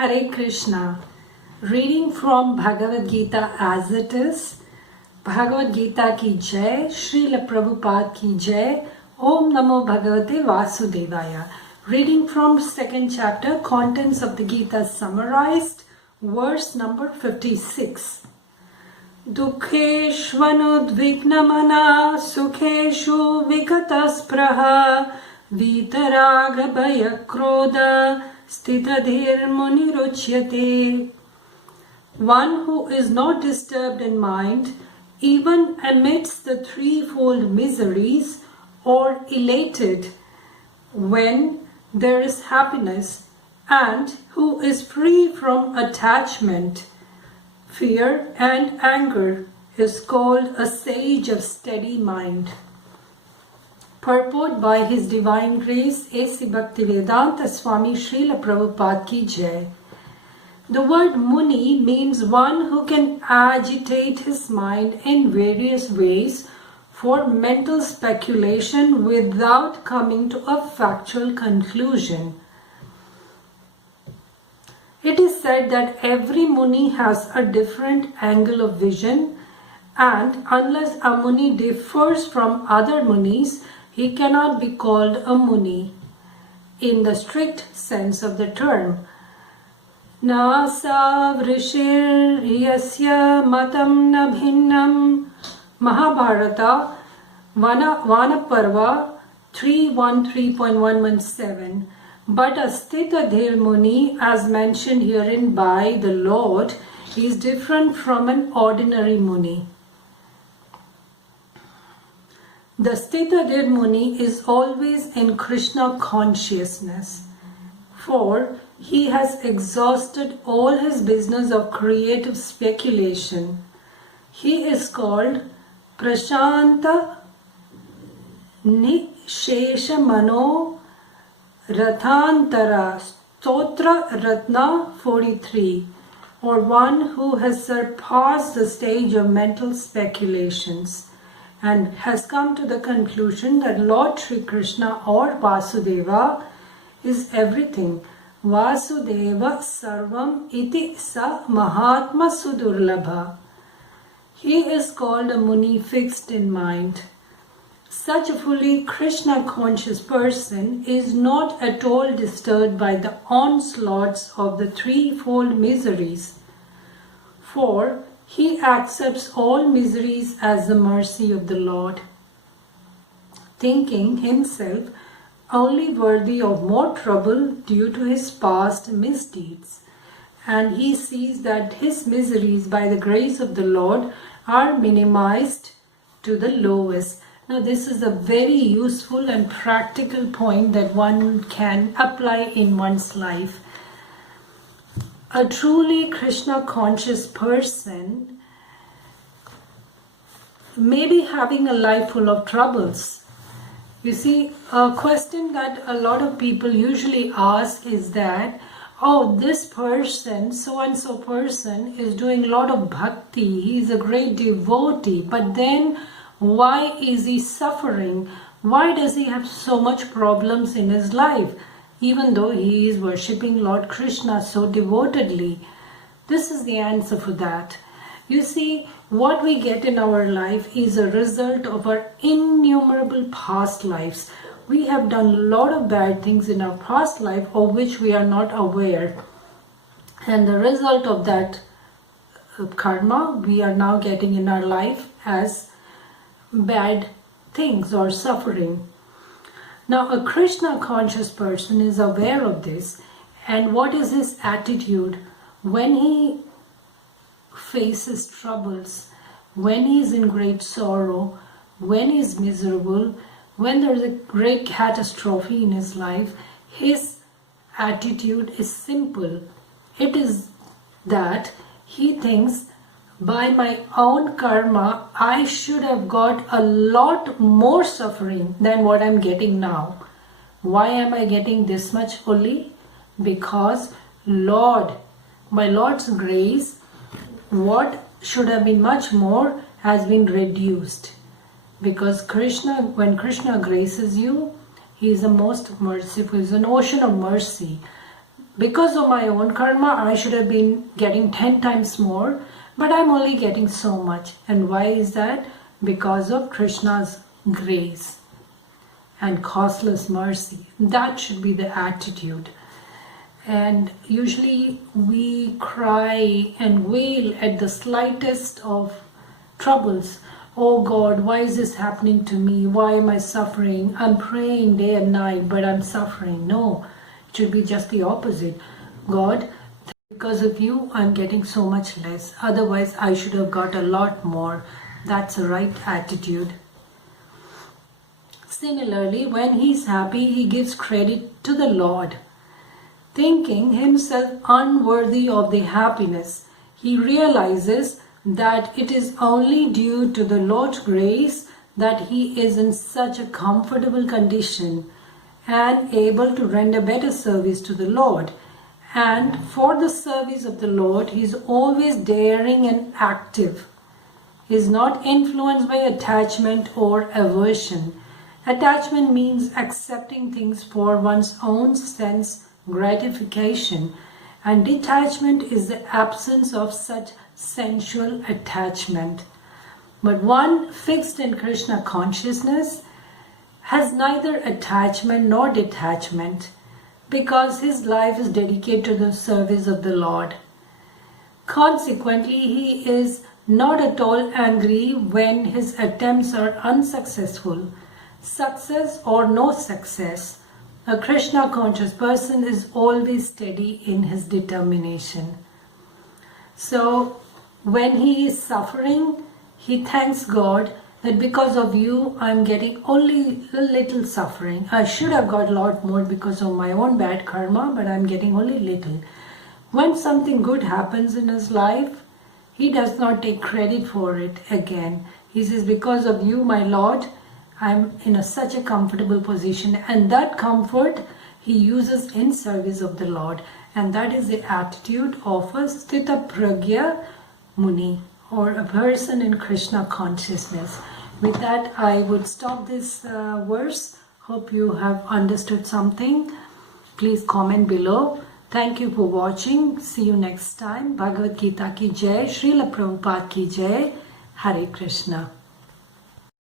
Hare Krishna. Reading from Bhagavad Gita as it is. Bhagavad Gita ki jai, Srila Prabhupada ki jai, Om Namo Bhagavate Vasudevaya. Reading from second chapter, contents of the Gita summarized, verse number 56. Dukheshvanudvignamana sukheshu vikataspraha vitaragabhaya krodha stitadhir muniruchyate. One who is not disturbed in mind, even amidst the threefold miseries, or elated when there is happiness, and who is free from attachment, fear and anger, is called a sage of steady mind. Purport by His Divine Grace A.C. Bhaktivedanta Swami Srila Prabhupada ki jai. The word Muni means one who can agitate his mind in various ways for mental speculation without coming to a factual conclusion. It is said that every Muni has a different angle of vision, and unless a Muni differs from other Munis, he cannot be called a Muni in the strict sense of the term. Nasa vrishir yasya matam na bhinnam. Mahabharata Vanaparva 3.1.117. But a Stitadhir Muni, as mentioned herein by the Lord, is different from an ordinary Muni. The Stitadhir Muni is always in Krishna consciousness, for he has exhausted all his business of creative speculation. He is called Prashanta Nishesha Mano Rathantara Stotra Ratna 43, or one who has surpassed the stage of mental speculations and has come to the conclusion that Lord Sri Krishna or Vasudeva is everything. Vasudeva Sarvam Iti Sa Mahatma Sudurlabha. He is called a Muni fixed in mind. Such a fully Krishna conscious person is not at all disturbed by the onslaughts of the threefold miseries, for he accepts all miseries as the mercy of the Lord, thinking himself only worthy of more trouble due to his past misdeeds, and he sees that his miseries by the grace of the Lord are minimized to the lowest. Now this is a very useful and practical point that one can apply in one's life. A truly Krishna conscious person may be having a life full of troubles. You see, a question that a lot of people usually ask is that, oh, this person, so-and-so person is doing a lot of bhakti, he is a great devotee, but then why is he suffering? Why does he have so much problems in his life, even though he is worshipping Lord Krishna so devotedly? This is the answer for that. You see, what we get in our life is a result of our innumerable past lives. We have done a lot of bad things in our past life of which we are not aware. And the result of that karma we are now getting in our life as bad things or suffering. Now a Krishna conscious person is aware of this, and what is his attitude when he faces troubles, when he is in great sorrow, when he is miserable, when there is a great catastrophe in his life? His attitude is simple. It is that he thinks, by my own karma, I should have got a lot more suffering than what I'm getting now. Why am I getting this much only? Because Lord, by Lord's grace, what should have been much more has been reduced. Because Krishna, when Krishna graces you, He is the most merciful. He is an ocean of mercy. because of my own karma, I should have been getting 10 times more, but I'm only getting so much. And why is that? Because of Krishna's grace and costless mercy. That should be the attitude. And usually we cry and wail at the slightest of troubles. Oh God, why is this happening to me? Why am I suffering? I'm praying day and night, but I'm suffering. No, it should be just the opposite. God, because of you, I'm getting so much less. Otherwise, I should have got a lot more. That's the right attitude. Similarly, when he's happy, he gives credit to the Lord. Thinking himself unworthy of the happiness, he realizes that it is only due to the Lord's grace that he is in such a comfortable condition and able to render better service to the Lord. And for the service of the Lord, he is always daring and active. He is not influenced by attachment or aversion. Attachment means accepting things for one's own sense gratification, and detachment is the absence of such sensual attachment. But one fixed in Krishna consciousness has neither attachment nor detachment, because his life is dedicated to the service of the Lord. Consequently, he is not at all angry when his attempts are unsuccessful. Success or no success, a Krishna conscious person is always steady in his determination. So when he is suffering, he thanks God that because of you, I'm getting only a little suffering. I should have got a lot more because of my own bad karma, but I'm getting only little. When something good happens in his life, he does not take credit for it again. He says, because of you, my Lord, I'm in such a comfortable position, and that comfort he uses in service of the Lord. And that is the attitude of a Sthita Pragya Muni, or a person in Krishna consciousness. With that, I would stop this verse. Hope you have understood something. Please comment below. Thank you for watching. See you next time. Bhagavad Gita ki jai. Srila Prabhupada ki jai. Hare Krishna.